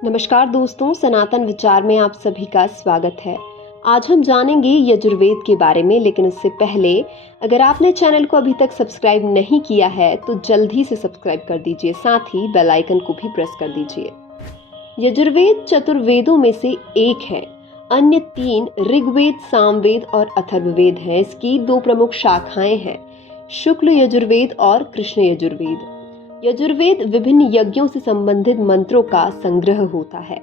नमस्कार दोस्तों, सनातन विचार में आप सभी का स्वागत है। आज हम जानेंगे यजुर्वेद के बारे में, लेकिन उससे पहले अगर आपने चैनल को अभी तक सब्सक्राइब नहीं किया है तो जल्दी से सब्सक्राइब कर दीजिए, साथ ही बेल आइकन को भी प्रेस कर दीजिए। यजुर्वेद चतुर्वेदों में से एक है। अन्य तीन ऋग्वेद, सामवेद और अथर्ववेद हैं। इसकी दो प्रमुख शाखाएं हैं, शुक्ल यजुर्वेद और कृष्ण यजुर्वेद। यजुर्वेद विभिन्न यज्ञों से संबंधित मंत्रों का संग्रह होता है।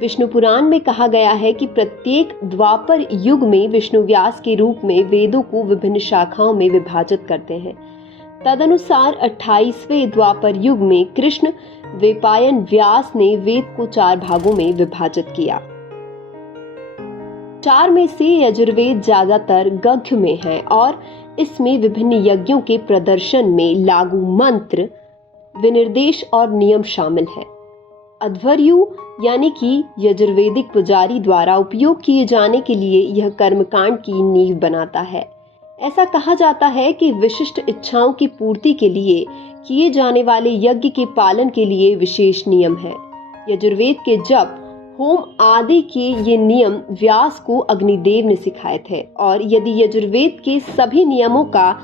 विष्णु पुराण में कहा गया है कि प्रत्येक द्वापर युग में विष्णु व्यास के रूप में वेदों को विभिन्न शाखाओं में विभाजित करते हैं। तदनुसार 28वें द्वापर युग में कृष्ण द्वैपायन व्यास ने वेद को 4 भागों में विभाजित किया। 4 में से यजुर्वेद ज्यादातर गद्य में है और इसमें विभिन्न यज्ञों के प्रदर्शन में लागू मंत्र, विनिर्देश और नियम शामिल है। अध्वर्यु यानी कि यजुर्वेदिक पुजारी द्वारा उपयोग किए जाने के लिए यह कर्मकांड की नींव बनाता है। ऐसा कहा जाता है कि विशिष्ट इच्छाओं की पूर्ति के लिए किए जाने वाले यज्ञ के पालन के लिए विशेष नियम है। यजुर्वेद के जप, होम आदि के ये नियम व्यास को अग्निदेव ने सिखाए थे और यदि यजुर्वेद के सभी नियमों का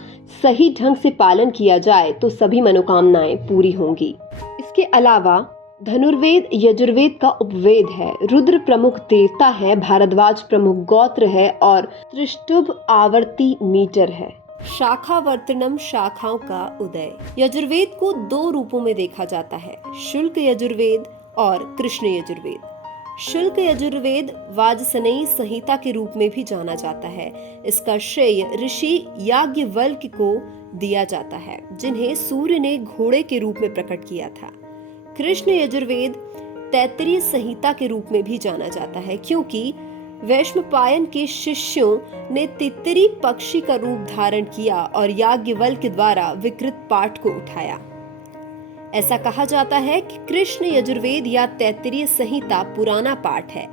सही ढंग से पालन किया जाए तो सभी मनोकामनाएं पूरी होंगी। इसके अलावा धनुर्वेद यजुर्वेद का उपवेद है। रुद्र प्रमुख देवता है, भारद्वाज प्रमुख गोत्र है और त्रिष्टुभ आवर्ती मीटर है। शाखावर्तनम, शाखाओं का उदय। यजुर्वेद को 2 रूपों में देखा जाता है, शुल्क यजुर्वेद और कृष्ण यजुर्वेद। शुल्क यजुर्वेद वाजसनेयी संहिता के रूप में भी जाना जाता है। इसका श्रेय ऋषि याज्ञवल्क्य को दिया जाता है, जिन्हें सूर्य ने घोड़े के रूप में प्रकट किया था। कृष्ण यजुर्वेद तैत्तिरीय संहिता के रूप में भी जाना जाता है, क्योंकि वैशंपायन के शिष्यों ने तित्तिरी पक्षी का रूप धारण किया और याज्ञवल्क्य द्वारा विकृत पाठ को उठाया। ऐसा कहा जाता है कि कृष्ण यजुर्वेद या तैत्तिरीय संहिता पुराना पाठ है,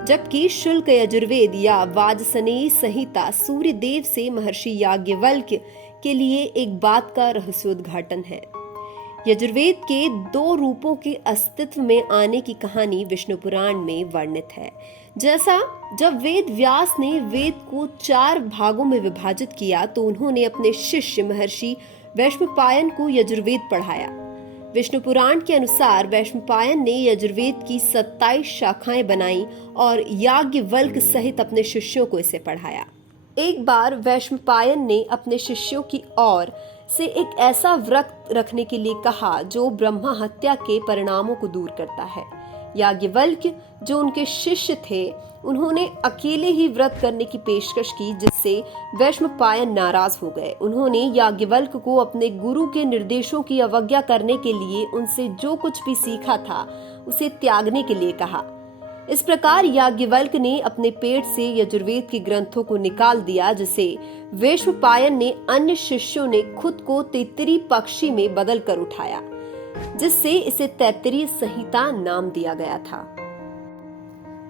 जबकि शुल्क यजुर्वेद या वाजसनेयी संहिता सूर्य देव से महर्षि याज्ञवल्क्य के लिए एक बात का रहस्योद्घाटन है। यजुर्वेद के 2 रूपों के अस्तित्व में आने की कहानी विष्णु पुराण में वर्णित है। जैसा जब वेद व्यास ने वेद को 4 भागों में विभाजित किया तो उन्होंने अपने शिष्य महर्षि वैशंपायन को यजुर्वेद पढ़ाया। विष्णु पुराण के अनुसार वैशंपायन ने यजुर्वेद की 27 शाखाएं बनाई और याज्ञवल्क्य सहित अपने शिष्यों को इसे पढ़ाया। एक बार वैशंपायन ने अपने शिष्यों की ओर से एक ऐसा व्रत रखने के लिए कहा जो ब्रह्मा हत्या के परिणामों को दूर करता है। याज्ञवल्क्य, जो उनके शिष्य थे, उन्होंने अकेले ही व्रत करने की पेशकश की, जिससे वैशंपायन नाराज हो गए। उन्होंने याज्ञवल्क्य को अपने गुरु के निर्देशों की अवज्ञा करने के लिए उनसे जो कुछ भी सीखा था उसे त्यागने के लिए कहा। इस प्रकार याज्ञवल्क्य ने अपने पेट से यजुर्वेद के ग्रंथों को निकाल दिया, जिसे वैशंपायन ने अन्य शिष्यों ने खुद को तैत्तिरी पक्षी में बदल कर उठाया, जिससे इसे तैत्तिरीय संहिता नाम दिया गया था।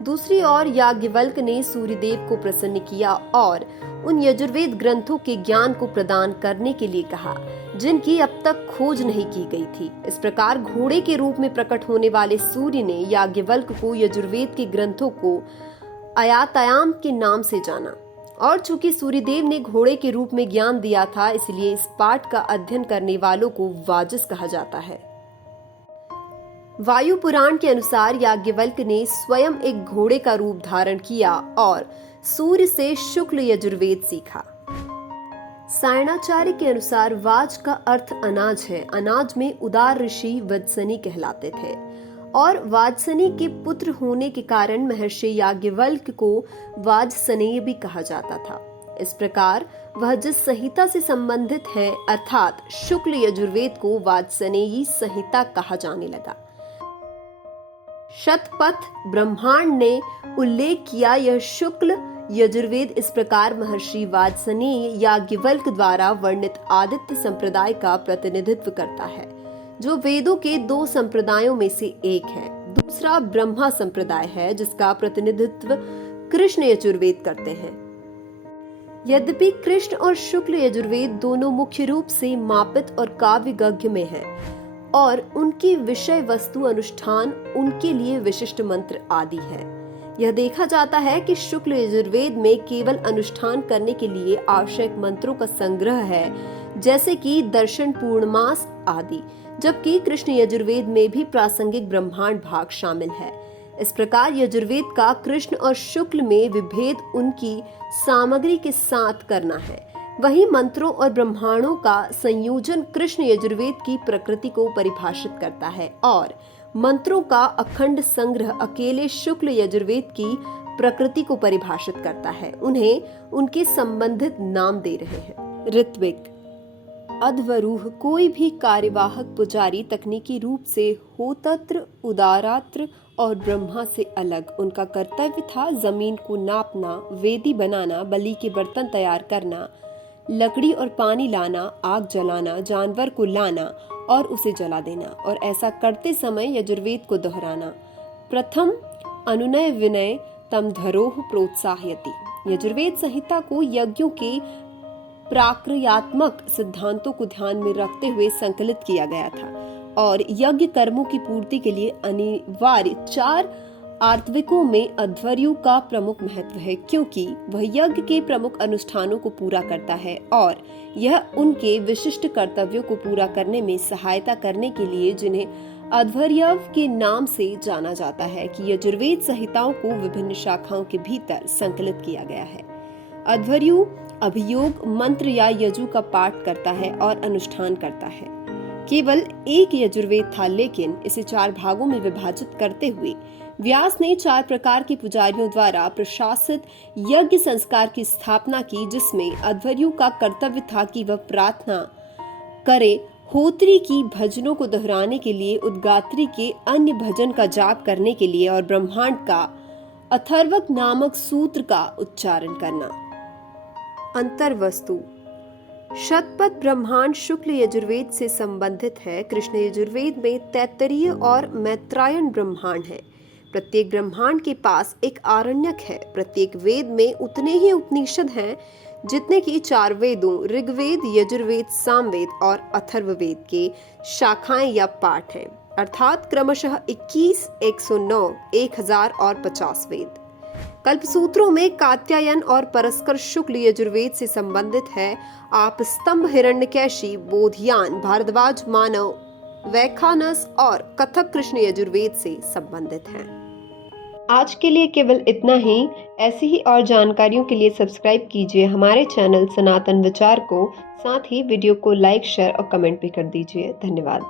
दूसरी ओर याज्ञवल्क्य ने सूर्यदेव को प्रसन्न किया और उन यजुर्वेद ग्रंथों के ज्ञान को प्रदान करने के लिए कहा, जिनकी अब तक खोज नहीं की गई थी। इस प्रकार घोड़े के रूप में प्रकट होने वाले सूर्य ने याज्ञवल्क्य को यजुर्वेद के ग्रंथों को आयातायाम के नाम से जाना, और चूंकि सूर्यदेव ने घोड़े के रूप में ज्ञान दिया था, इसलिए इस पाठ का अध्ययन करने वालों को वाजिस कहा जाता है। वायु पुराण के अनुसार याज्ञवल्क्य ने स्वयं एक घोड़े का रूप धारण किया और सूर्य से शुक्ल यजुर्वेद सीखा। सायणाचार्य के अनुसार वाज का अर्थ अनाज है। अनाज में उदार ऋषि वत्सनी कहलाते थे और वाजसनी के पुत्र होने के कारण महर्षि याज्ञवल्क्य को वाजसनेय भी कहा जाता था। इस प्रकार वह जिस संहिता से संबंधित है, अर्थात शुक्ल यजुर्वेद को वाजसनेयी संहिता कहा जाने लगा। शतपथ ब्रह्मांड ने उल्लेख किया, यह शुक्ल यजुर्वेद इस प्रकार महर्षि वाजसनेय याज्ञवल्क्य द्वारा वर्णित आदित्य संप्रदाय का प्रतिनिधित्व करता है, जो वेदों के 2 संप्रदायों में से एक है। दूसरा ब्रह्मा संप्रदाय है, जिसका प्रतिनिधित्व कृष्ण यजुर्वेद करते हैं। यद्यपि कृष्ण और शुक्ल यजुर्वेद दोनों मुख्य रूप से मापित और काव्य गद्य में हैं और उनकी विषय वस्तु अनुष्ठान उनके लिए विशिष्ट मंत्र आदि है। यह देखा जाता है कि शुक्ल यजुर्वेद में केवल अनुष्ठान करने के लिए आवश्यक मंत्रों का संग्रह है, जैसे कि दर्शन पूर्णमास आदि, जबकि कृष्ण यजुर्वेद में भी प्रासंगिक ब्रह्मांड भाग शामिल है। इस प्रकार यजुर्वेद का कृष्ण और शुक्ल में विभेद उनकी सामग्री के साथ करना है। वहीं मंत्रों और ब्रह्मांडों का संयोजन कृष्ण यजुर्वेद की प्रकृति को परिभाषित करता है और मंत्रों का अखंड संग्रह अकेले शुक्ल यजुर्वेद की प्रकृति को परिभाषित करता है। उन्हें उनके संबंधित नाम दे रहे हैं। ऋत्विक, अध्वरूह कोई भी कार्यवाहक पुजारी तकनीकी रूप से होतत्र, उदारात्र और ब्रह्मा से अलग। उनका कर्तव्य था जमीन को नापना, वेदी बनाना, बलि के बर्तन तैयार करना, लकड़ी और पानी लाना, आग जलाना, जानवर को लाना और उसे जला देना, और ऐसा करते समय यजुर्वेद को दोहराना। प्रथम अनुनय विनय तम धरोह प्रोत्साहयति। यजुर्वेद संहिता को यज्ञों के प्राक्रियात्मक सिद्धांतों को ध्यान में रखते हुए संकलित किया गया था और यज्ञ कर्मों की पूर्ति के लिए अनिवार्य 4 आर्तविकों में अध्वर्यु का प्रमुख महत्व है, क्योंकि वह यज्ञ के प्रमुख अनुष्ठानों को पूरा करता है और यह उनके विशिष्ट कर्तव्यों को पूरा करने में सहायता करने के लिए, जिन्हें अध्वर्यव के नाम से जाना जाता है, कि यजुर्वेद संहिताओं को विभिन्न शाखाओं के भीतर संकलित किया गया है। अध्वर्यु अभियोग मंत्र या यजु का पाठ करता है और अनुष्ठान करता है। केवल एक यजुर्वेद था, लेकिन इसे 4 भागों में विभाजित करते हुए व्यास ने 4 प्रकार के पुजारियों द्वारा प्रशासित यज्ञ संस्कार की स्थापना की, जिसमें अध्वर्यु का कर्तव्य था कि वह प्रार्थना करे, होत्री की भजनों को दोहराने के लिए, उद्गात्री के अन्य भजन का जाप करने के लिए और ब्रह्मांड का अथर्वक नामक सूत्र का उच्चारण करना। अंतर्वस्तु, शतपथ ब्रह्मांड शुक्ल यजुर्वेद से संबंधित है। कृष्ण यजुर्वेद में तैत्तरीय और मैत्रायण ब्रह्मांड है। प्रत्येक ब्रह्मांड के पास एक आरण्यक है। प्रत्येक वेद में उतने ही उपनिषद हैं जितने कि 4 वेदों ऋग्वेद, यजुर्वेद, सामवेद और अथर्ववेद के शाखाएं या पाठ हैं, अर्थात क्रमशः 21, 109, 1000 और 50 वेद। कल्पसूत्रों में कात्यायन और परस्पर शुक्ल यजुर्वेद से संबंधित है। आप स्तंभ, हिरण्यकेशी, बोधियान, भारद्वाज, मानव, वैखानस और कथक कृष्ण यजुर्वेद से संबंधित हैं। आज के लिए केवल इतना ही। ऐसी ही और जानकारियों के लिए सब्सक्राइब कीजिए हमारे चैनल सनातन विचार को। साथ ही वीडियो को लाइक, शेयर और कमेंट भी कर दीजिए। धन्यवाद।